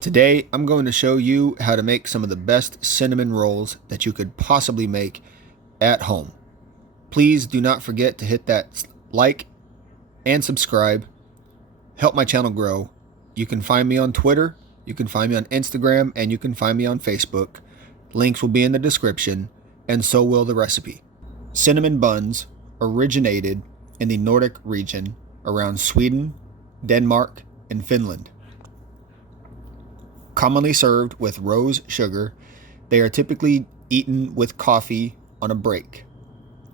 Today, I'm going to show you how to make some of the best cinnamon rolls that you could possibly make at home. Please do not forget to hit that like and subscribe. Help my channel grow. You can find me on Twitter, you can find me on Instagram, and you can find me on Facebook. Links will be in the description, and so will the recipe. Cinnamon buns originated in the Nordic region around Sweden, Denmark, and Finland. Commonly served with rose sugar, they are typically eaten with coffee on a break.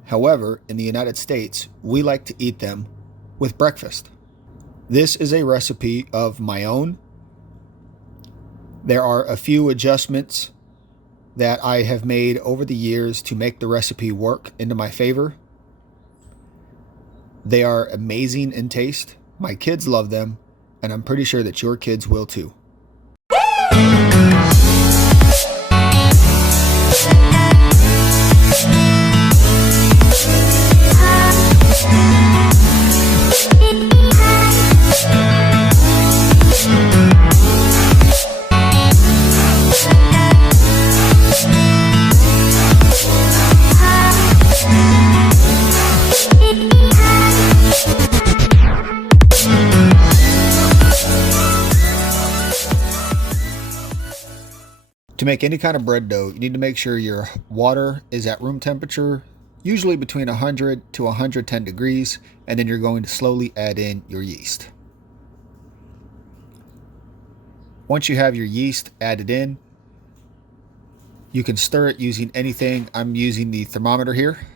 However, in the United States, we like to eat them with breakfast. This is a recipe of my own. There are a few adjustments that I have made over the years to make the recipe work into my favor. They are amazing in taste. My kids love them, and I'm pretty sure that your kids will too. To make any kind of bread dough, you need to make sure your water is at room temperature, usually between 100 to 110 degrees, and then you're going to slowly add in your yeast. Once you have your yeast added in, you can stir it using anything. I'm using the thermometer here.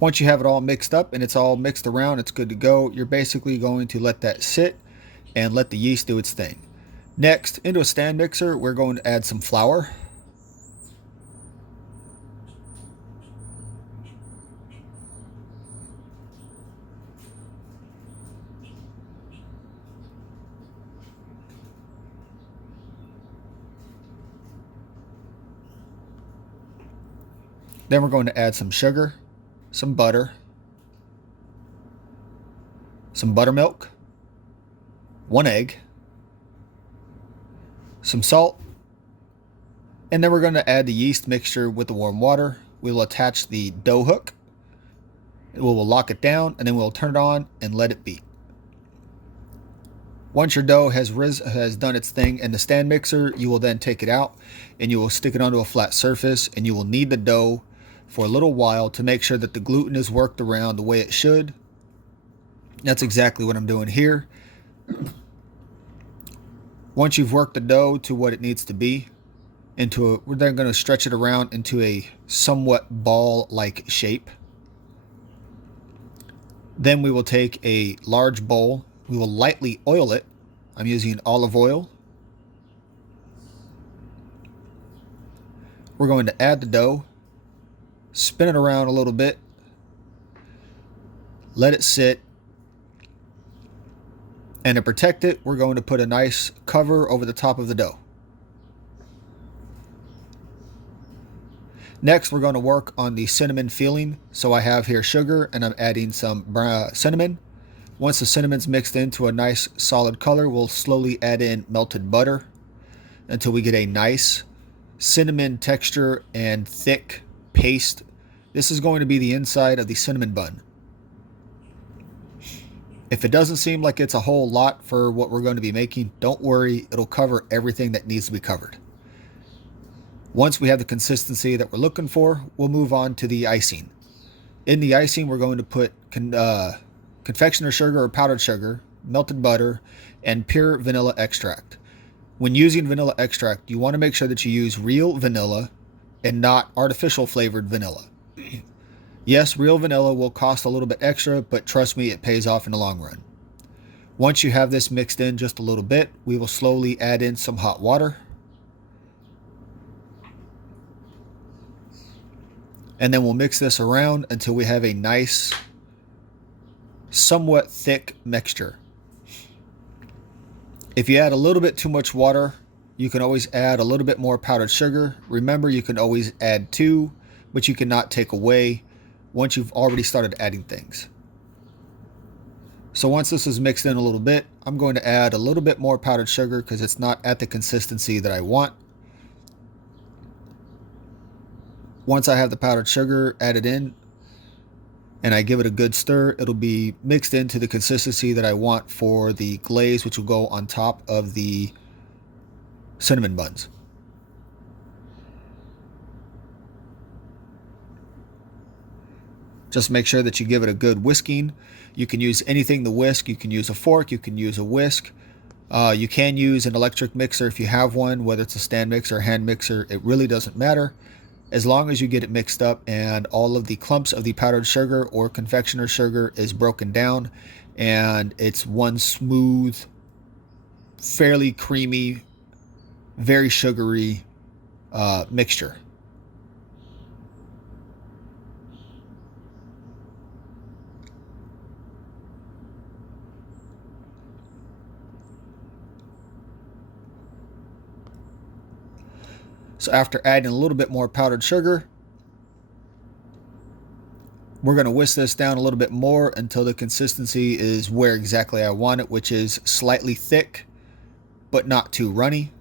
Once you have it all mixed up and it's all mixed around, it's good to go. You're basically going to let that sit and let the yeast do its thing. Next, into a stand mixer, we're going to add some flour. Then we're going to add some sugar, some butter, some buttermilk, 1 egg, some salt, and then we're going to add the yeast mixture with the warm water. We will attach the dough hook, we will lock it down, and then we'll turn it on and let it beat. Once your dough has done its thing in the stand mixer, you will then take it out and you will stick it onto a flat surface, and you will knead the dough for a little while to make sure that the gluten is worked around the way it should. That's exactly what I'm doing here. Once you've worked the dough to what it needs to be, we're then going to stretch it around into a somewhat ball-like shape. Then we will take a large bowl. We will lightly oil it. I'm using olive oil. We're going to add the dough, spin it around a little bit, let it sit. And to protect it, we're going to put a nice cover over the top of the dough. Next, we're going to work on the cinnamon filling. So I have here sugar, and I'm adding some cinnamon. Once the cinnamon's mixed into a nice solid color, we'll slowly add in melted butter until we get a nice cinnamon texture and thick paste. This is going to be the inside of the cinnamon bun. If it doesn't seem like it's a whole lot for what we're going to be making, don't worry, it'll cover everything that needs to be covered. Once we have the consistency that we're looking for, we'll move on to the icing. In the icing, we're going to put confectioner sugar or powdered sugar, melted butter, and pure vanilla extract. When using vanilla extract, you want to make sure that you use real vanilla and not artificial flavored vanilla. Yes, real vanilla will cost a little bit extra, but trust me, it pays off in the long run. Once you have this mixed in just a little bit, we will slowly add in some hot water. And then we'll mix this around until we have a nice, somewhat thick mixture. If you add a little bit too much water, you can always add a little bit more powdered sugar. Remember, you can always add to, but you cannot take away once you've already started adding things. So once this is mixed in a little bit, I'm going to add a little bit more powdered sugar because it's not at the consistency that I want. Once I have the powdered sugar added in and I give it a good stir, it'll be mixed into the consistency that I want for the glaze, which will go on top of the cinnamon buns. Just make sure that you give it a good whisking. You can use anything to whisk. You can use a fork. You can use a whisk. You can use an electric mixer if you have one, whether it's a stand mixer or hand mixer. It really doesn't matter. As long as you get it mixed up and all of the clumps of the powdered sugar or confectioner sugar is broken down and it's one smooth, fairly creamy, very sugary mixture. So after adding a little bit more powdered sugar, we're going to whisk this down a little bit more until the consistency is where exactly I want it, which is slightly thick, but not too runny.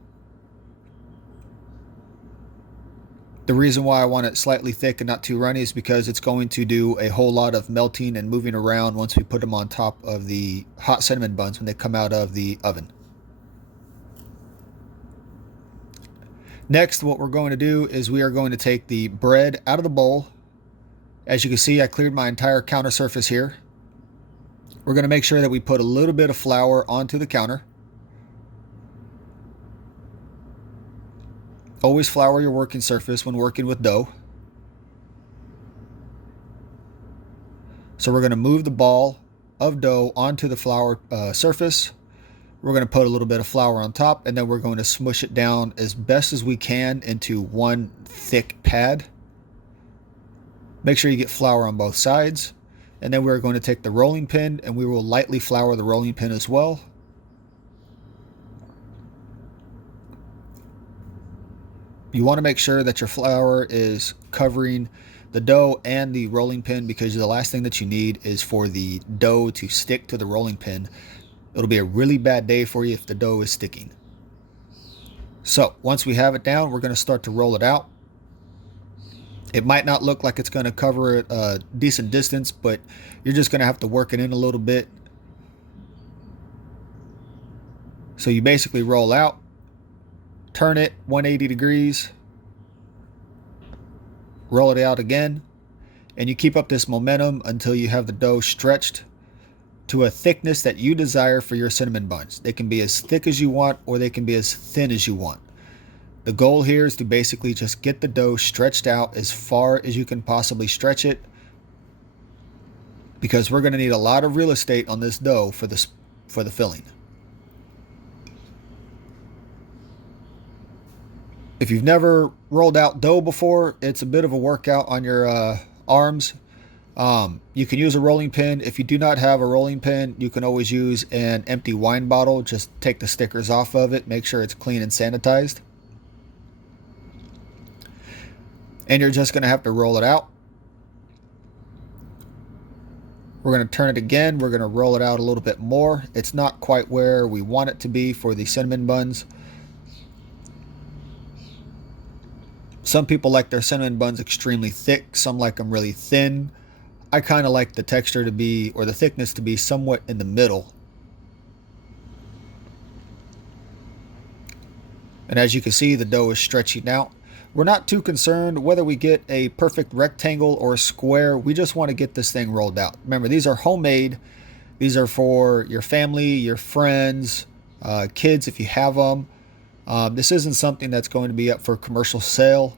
The reason why I want it slightly thick and not too runny is because it's going to do a whole lot of melting and moving around once we put them on top of the hot cinnamon buns when they come out of the oven. Next, what we're going to do is we are going to take the bread out of the bowl. As you can see, I cleared my entire counter surface here. We're going to make sure that we put a little bit of flour onto the counter. Always flour your working surface when working with dough. So we're going to move the ball of dough onto the flour surface. We're going to put a little bit of flour on top, and then we're going to smush it down as best as we can into one thick pad. Make sure you get flour on both sides. And then we're going to take the rolling pin and we will lightly flour the rolling pin as well. You want to make sure that your flour is covering the dough and the rolling pin, because the last thing that you need is for the dough to stick to the rolling pin. It'll be a really bad day for you if the dough is sticking. So once we have it down, we're going to start to roll it out. It might not look like it's going to cover it a decent distance, but you're just going to have to work it in a little bit. So you basically roll out, turn it 180 degrees, roll it out again, and you keep up this momentum until you have the dough stretched to a thickness that you desire for your cinnamon buns. They can be as thick as you want, or they can be as thin as you want. The goal here is to basically just get the dough stretched out as far as you can possibly stretch it, because we're going to need a lot of real estate on this dough for the filling. If you've never rolled out dough before, it's a bit of a workout on your arms. You can use a rolling pin. If you do not have a rolling pin, you can always use an empty wine bottle. Just take the stickers off of it. Make sure it's clean and sanitized. And you're just going to have to roll it out. We're going to turn it again. We're going to roll it out a little bit more. It's not quite where we want it to be for the cinnamon buns. Some people like their cinnamon buns extremely thick. Some like them really thin. I kind of like the texture to be, or the thickness to be, somewhat in the middle. And as you can see, the dough is stretching out. We're not too concerned whether we get a perfect rectangle or a square. We just want to get this thing rolled out. Remember, these are homemade. These are for your family, your friends, kids if you have them. This isn't something that's going to be up for commercial sale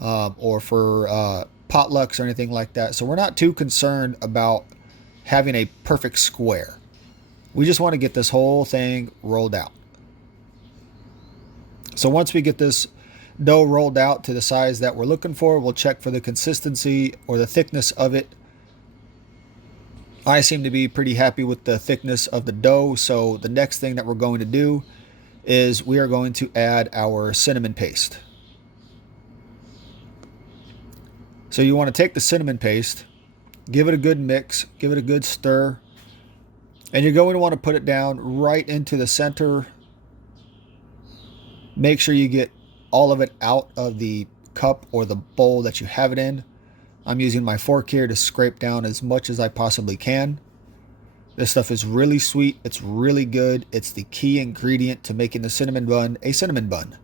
or for potlucks or anything like that. So we're not too concerned about having a perfect square. We just want to get this whole thing rolled out. So once we get this dough rolled out to the size that we're looking for, we'll check for the consistency or the thickness of it. I seem to be pretty happy with the thickness of the dough. So the next thing that we're going to do is we are going to add our cinnamon paste. So you want to take the cinnamon paste, give it a good mix, give it a good stir, And you're going to want to put it down right into the center. Make sure you get all of it out of the cup or the bowl that you have it in. I'm using my fork here to scrape down as much as I possibly can. This stuff is really sweet. It's really good. It's the key ingredient to making the cinnamon bun a cinnamon bun.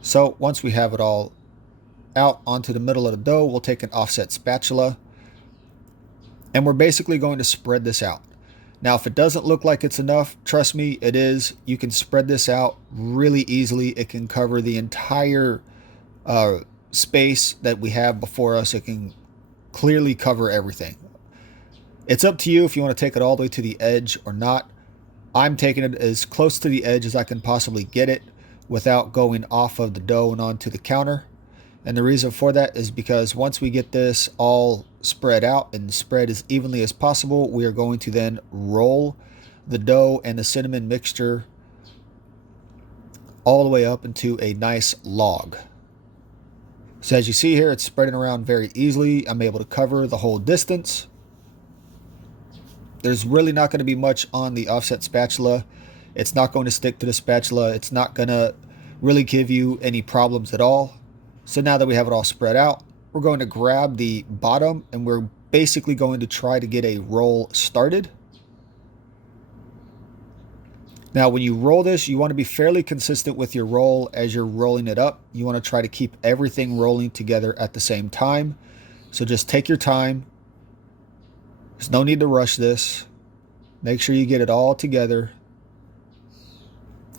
So once we have it all out onto the middle of the dough, we'll take an offset spatula and we're basically going to spread this out. Now, if it doesn't look like it's enough, trust me, it is. You can spread this out really easily. It can cover the entire space that we have before us. It can clearly cover everything. It's up to you if you want to take it all the way to the edge or not. I'm taking it as close to the edge as I can possibly get it without going off of the dough and onto the counter. And the reason for that is because once we get this all spread out and spread as evenly as possible, we are going to then roll the dough and the cinnamon mixture all the way up into a nice log. So as you see here, it's spreading around very easily. I'm able to cover the whole distance. There's really not going to be much on the offset spatula. It's not going to stick to the spatula. It's not going to really give you any problems at all. So now that we have it all spread out, we're going to grab the bottom and we're basically going to try to get a roll started. Now, when you roll this, you want to be fairly consistent with your roll as you're rolling it up. You want to try to keep everything rolling together at the same time. So just take your time. There's no need to rush this. Make sure you get it all together.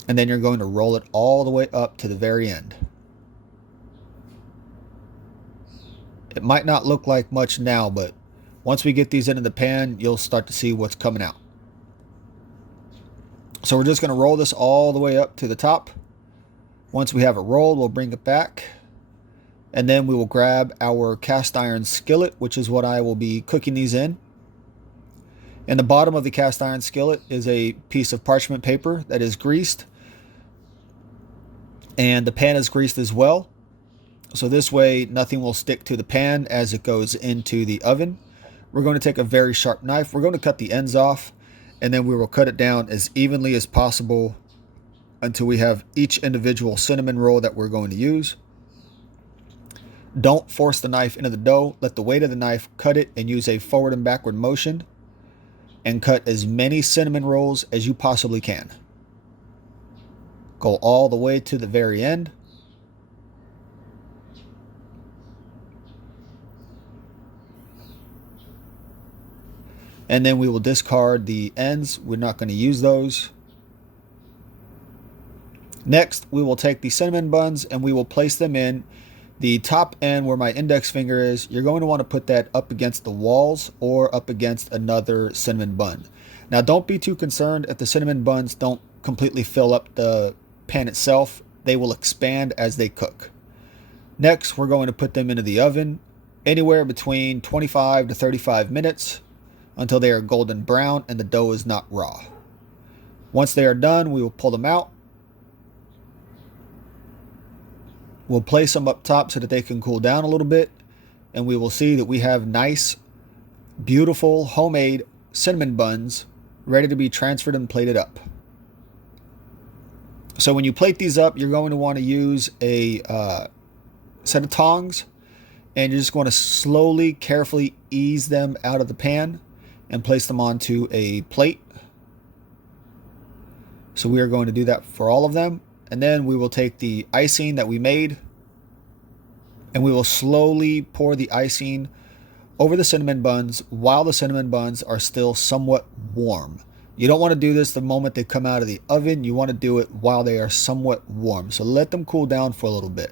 And then you're going to roll it all the way up to the very end. It might not look like much now, but once we get these into the pan, you'll start to see what's coming out. So we're just going to roll this all the way up to the top. Once we have it rolled, we'll bring it back. And then we will grab our cast iron skillet, which is what I will be cooking these in. In the bottom of the cast iron skillet is a piece of parchment paper that is greased. And the pan is greased as well. So this way nothing will stick to the pan as it goes into the oven. We're going to take a very sharp knife. We're going to cut the ends off and then we will cut it down as evenly as possible until we have each individual cinnamon roll that we're going to use. Don't force the knife into the dough. Let the weight of the knife cut it and use a forward and backward motion and cut as many cinnamon rolls as you possibly can. Go all the way to the very end. And then we will discard the ends. We're not going to use those. Next, we will take the cinnamon buns and we will place them in the top end where my index finger is. You're going to want to put that up against the walls or up against another cinnamon bun. Now, don't be too concerned if the cinnamon buns don't completely fill up the pan itself. They will expand as they cook. Next, we're going to put them into the oven anywhere between 25 to 35 minutes. Until they are golden brown and the dough is not raw. Once they are done, we will pull them out. We'll place them up top so that they can cool down a little bit. And we will see that we have nice, beautiful, homemade cinnamon buns ready to be transferred and plated up. So when you plate these up, you're going to want to use a set of tongs. And you're just going to slowly, carefully ease them out of the pan and place them onto a plate. So we are going to do that for all of them. And then we will take the icing that we made and we will slowly pour the icing over the cinnamon buns while the cinnamon buns are still somewhat warm. You don't want to do this the moment they come out of the oven. You want to do it while they are somewhat warm. So let them cool down for a little bit.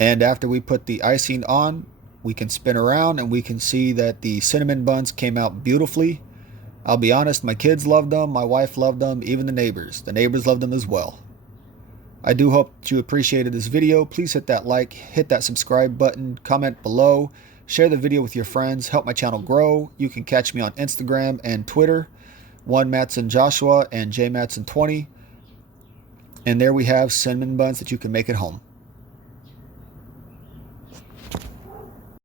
And after we put the icing on, we can spin around and we can see that the cinnamon buns came out beautifully. I'll be honest, my kids loved them, my wife loved them, even the neighbors. The neighbors loved them as well. I do hope that you appreciated this video. Please hit that like, hit that subscribe button, comment below, share the video with your friends, help my channel grow. You can catch me on Instagram and Twitter, 1 Matson Joshua and J Matson 20. And there we have cinnamon buns that you can make at home.